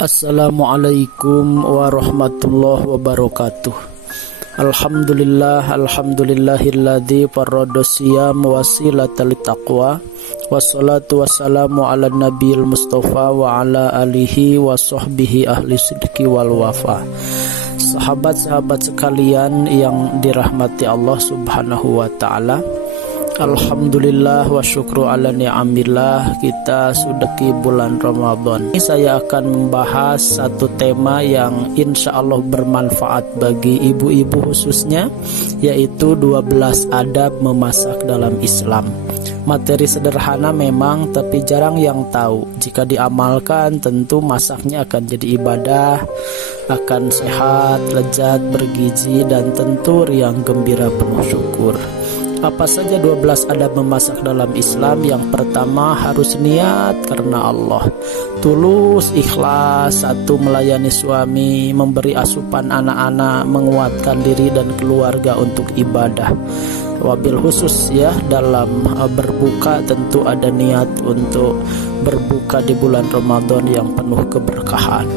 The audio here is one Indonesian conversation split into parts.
Assalamualaikum warahmatullahi wabarakatuh. Alhamdulillahilladzi farrada siyam wasilatan littaqwa. Wassalatu wassalamu ala nabiyil mustafa wa ala alihi wa sahbihi ahli sidqi wal wafa. Sahabat-sahabat sekalian yang dirahmati Allah subhanahu wa ta'ala, alhamdulillah wa syukru ala ni'amillah, kita sudaki bulan Ramadan. Saya akan membahas satu tema yang insya Allah bermanfaat bagi ibu-ibu khususnya, yaitu 12 adab memasak dalam Islam. Materi sederhana memang, tapi jarang yang tahu. Jika diamalkan tentu masaknya akan jadi ibadah, akan sehat, lezat, bergizi, dan tentu riang gembira penuh syukur. Apa saja 12 adab memasak dalam Islam? Yang pertama, harus niat karena Allah, tulus, ikhlas. Satu, melayani suami, memberi asupan anak-anak, menguatkan diri dan keluarga untuk ibadah. Wabil khusus ya, dalam berbuka tentu ada niat untuk berbuka di bulan Ramadan yang penuh keberkahan.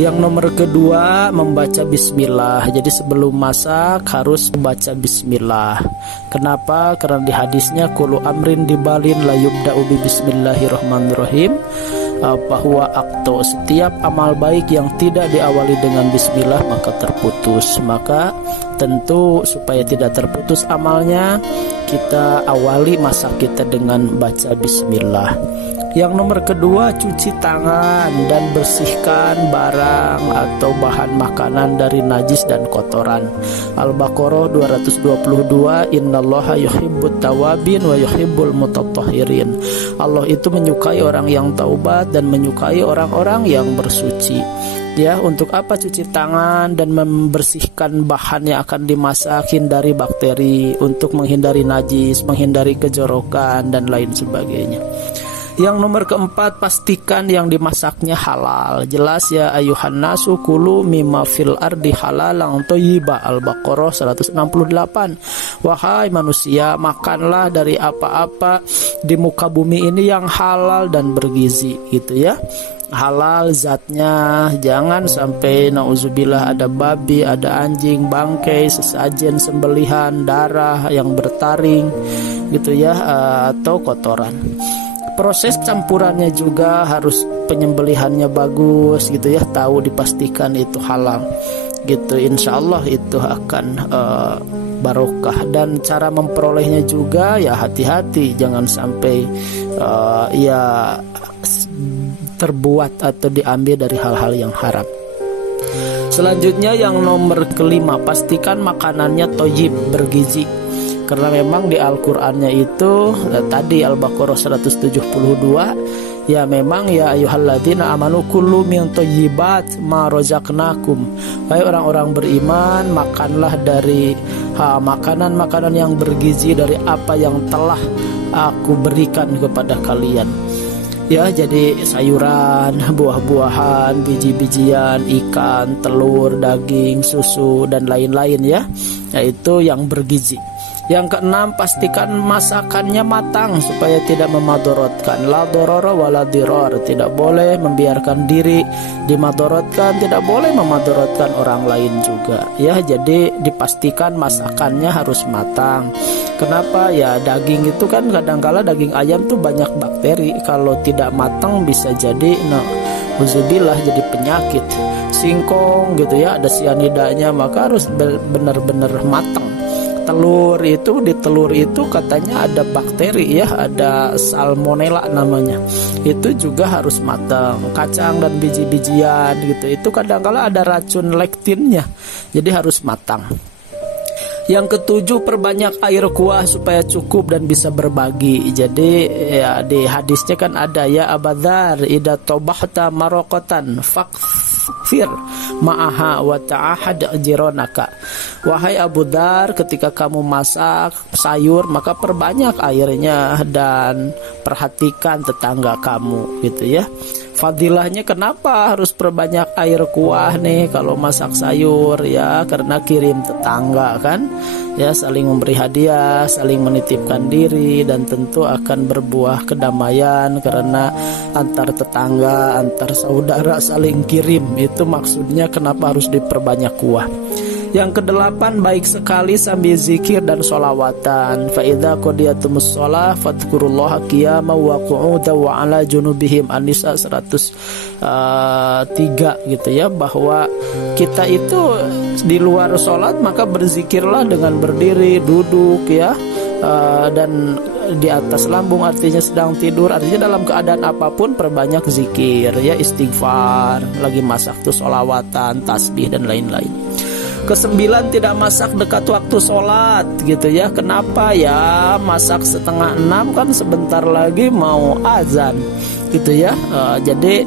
Yang nomor kedua, membaca bismillah. Jadi sebelum masak harus membaca bismillah. Kenapa? Karena di hadisnya kullu amrin dibalin la yubda'u bi bismillahirrahmanirrahim, bahwa akto setiap amal baik yang tidak diawali dengan bismillah maka terputus. Maka tentu supaya tidak terputus amalnya, kita awali masak kita dengan baca bismillah. Yang nomor kedua, cuci tangan dan bersihkan barang atau bahan makanan dari najis dan kotoran. Al-Baqarah 222, innallaha yuhibbut tawabin wa yuhibbul mutatahhirin. Allah itu menyukai orang yang taubat dan menyukai orang-orang yang bersuci. Ya, untuk apa cuci tangan dan membersihkan bahan yang akan dimasak, hindari bakteri, untuk menghindari najis, menghindari kejorokan dan lain sebagainya. Yang nomor keempat, pastikan yang dimasaknya halal. Jelas ya, ayuhan nasu kulu mimma fil ardi halalan thayyiba. Al-Baqarah 168. Wahai manusia, makanlah dari apa-apa di muka bumi ini yang halal dan bergizi, gitu ya. Halal zatnya, jangan sampai nauzubillah ada babi, ada anjing, bangkai, sesajen sembelihan, darah yang bertaring, gitu ya, atau kotoran. Proses campurannya juga harus penyembelihannya bagus, gitu ya, tahu dipastikan itu halal, gitu. Insya Allah itu akan barokah. Dan cara memperolehnya juga ya hati-hati, jangan sampai ya terbuat atau diambil dari hal-hal yang haram. Selanjutnya yang nomor kelima, pastikan makanannya thayyib, bergizi. Karena memang di Al-Qur'annya itu tadi Al-Baqarah 172, ya memang ya ayyuhalladzina amanu kullu min thayyibat ma razaqnakum. Hai orang-orang beriman, makanlah dari makanan-makanan yang bergizi dari apa yang telah aku berikan kepada kalian. Ya, jadi sayuran, buah-buahan, biji-bijian, ikan, telur, daging, susu dan lain-lain ya. Yaitu yang bergizi. Yang keenam, pastikan masakannya matang supaya tidak memadorotkan. La dorora wala diror, tidak boleh membiarkan diri dimadorotkan, tidak boleh memadorotkan orang lain juga. Ya, jadi dipastikan masakannya harus matang. Kenapa? Ya daging itu kan kadang-kala daging ayam tuh banyak bakteri. Kalau tidak matang bisa jadi uzubillah jadi penyakit. Singkong gitu ya, ada sianidanya, maka harus benar-benar matang. Telur itu, di telur itu katanya ada bakteri ya, ada salmonella namanya. Itu juga harus matang. Kacang dan biji-bijian gitu, itu kadang-kala ada racun lektinnya. Jadi harus matang. Yang ketujuh, perbanyak air kuah supaya cukup dan bisa berbagi. Jadi ya di hadisnya kan ada ya Abadzar, idza tabahta maraqatan fakfir ma'aha wa ta'ahad jironaka. Wahai Abu Dzar, ketika kamu masak sayur maka perbanyak airnya dan perhatikan tetangga kamu, gitu ya. fadilahnya kenapa harus perbanyak air kuah nih kalau masak sayur ya? Karena kirim tetangga kan, ya, saling memberi hadiah, saling menitipkan diri, dan tentu akan berbuah kedamaian karena antar tetangga, antar saudara saling kirim. Itu maksudnya kenapa harus diperbanyak kuah. Yang kedelapan, baik sekali sambil zikir dan sholawatan. Fa idza qudiyatumus shalah fadhkurullaha qiyaman wa qu'udan wa ala junubihim. An-Nisa 103 gitu ya, bahwa kita itu di luar sholat maka berzikirlah dengan berdiri, duduk ya, dan di atas lambung, artinya sedang tidur, artinya dalam keadaan apapun perbanyak zikir ya, istighfar, lagi masak tuh sholawatan, tasbih dan lain-lain. Kesembilan, tidak masak dekat waktu sholat gitu ya. Kenapa ya? Masak 5:30 kan sebentar lagi mau azan gitu ya. Jadi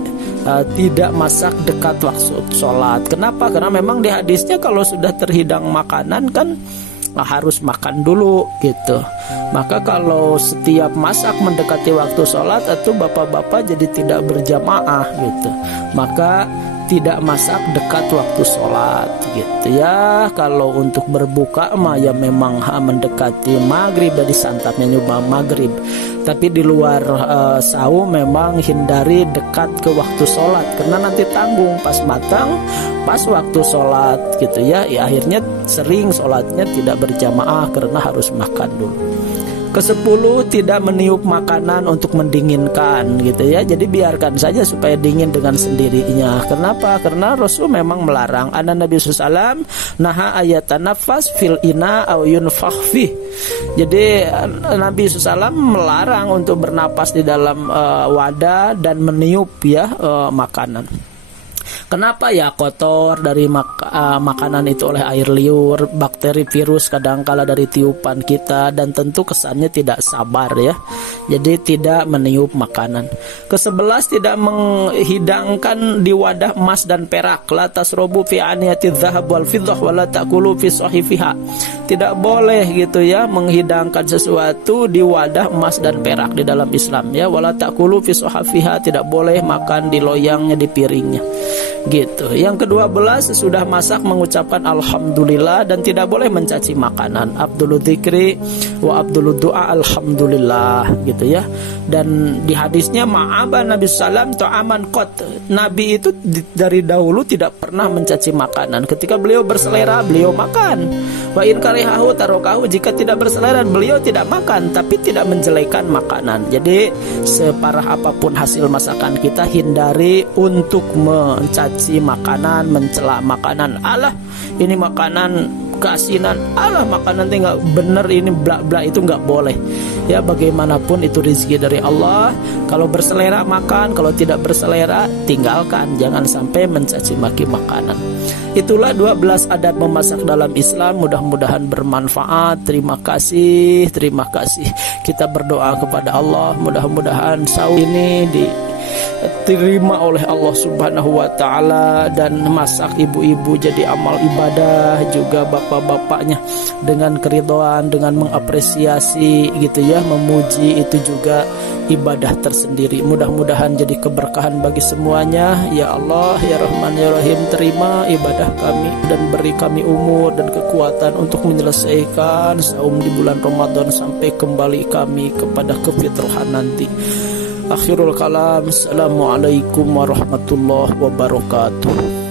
tidak masak dekat waktu sholat. Kenapa? Karena memang di hadisnya kalau sudah terhidang makanan kan harus makan dulu gitu. Maka kalau setiap masak mendekati waktu sholat, atau bapak-bapak jadi tidak berjamaah gitu. Maka tidak masak dekat waktu sholat gitu ya. Kalau untuk berbuka mah ya memang mendekati maghrib, dari santapnya nyoba maghrib. Tapi di luar saum memang hindari dekat ke waktu sholat, karena nanti tanggung pas matang pas waktu sholat gitu ya. Ya akhirnya sering sholatnya tidak berjamaah karena harus makan dulu. Ke-10, tidak meniup makanan untuk mendinginkan gitu ya. Jadi biarkan saja supaya dingin dengan sendirinya. Kenapa? Karena Rasul memang melarang. Ana Nabi SAW naha ayatan nafas fil ina au yunfakh fih. Jadi Nabi SAW melarang untuk bernapas di dalam wadah dan meniup ya makanan. Kenapa ya? Kotor dari makanan itu oleh air liur, bakteri, virus kadangkala dari tiupan kita, dan tentu kesannya tidak sabar ya. Jadi tidak meniup makanan. Ke-11, tidak menghidangkan di wadah emas dan perak. La tasrobu fi aniyatiz zahab wal fiddah wa la ta'kulu fi sahifiha. Tidak boleh gitu ya menghidangkan sesuatu di wadah emas dan perak di dalam Islam ya. Wa la ta'kulu fi sahifiha, tidak boleh makan di loyangnya, di piringnya gitu. Yang ke-12, sesudah masak mengucapkan alhamdulillah dan tidak boleh mencaci makanan. Abdul dzikri wa abdul du'a alhamdulillah gitu ya. Dan di hadisnya ma'aba Nabi sallam ta'aman qat. Nabi itu dari dahulu tidak pernah mencaci makanan. Ketika beliau berselera beliau makan. Wa in karihahu tarokahu, jika tidak berselera beliau tidak makan, tapi tidak menjelekan makanan. Jadi separah apapun hasil masakan kita, hindari untuk mencaci makanan, mencela makanan. Alah ini makanan keasinan, alah makanan tinggal bener ini bla-bla, itu nggak boleh ya. Bagaimanapun itu rezeki dari Allah. Kalau berselera makan, kalau tidak berselera tinggalkan. Jangan sampai mencaci maki makanan. Itulah 12 adab memasak dalam Islam. Mudah-mudahan bermanfaat. Terima kasih. Kita berdoa kepada Allah, mudah-mudahan saum ini diterima oleh Allah Subhanahu wa taala, dan masak ibu-ibu jadi amal ibadah, juga bapak-bapaknya dengan keridhaan, dengan mengapresiasi gitu ya, memuji, itu juga ibadah tersendiri. Mudah-mudahan jadi keberkahan bagi semuanya. Ya Allah, ya Rahman, ya Rahim, terima ibadah kami dan beri kami umur dan kekuatan untuk menyelesaikan saum di bulan Ramadan sampai kembali kami kepada kefitrahan nanti. Akhirul kalam, assalamualaikum warahmatullahi wabarakatuh.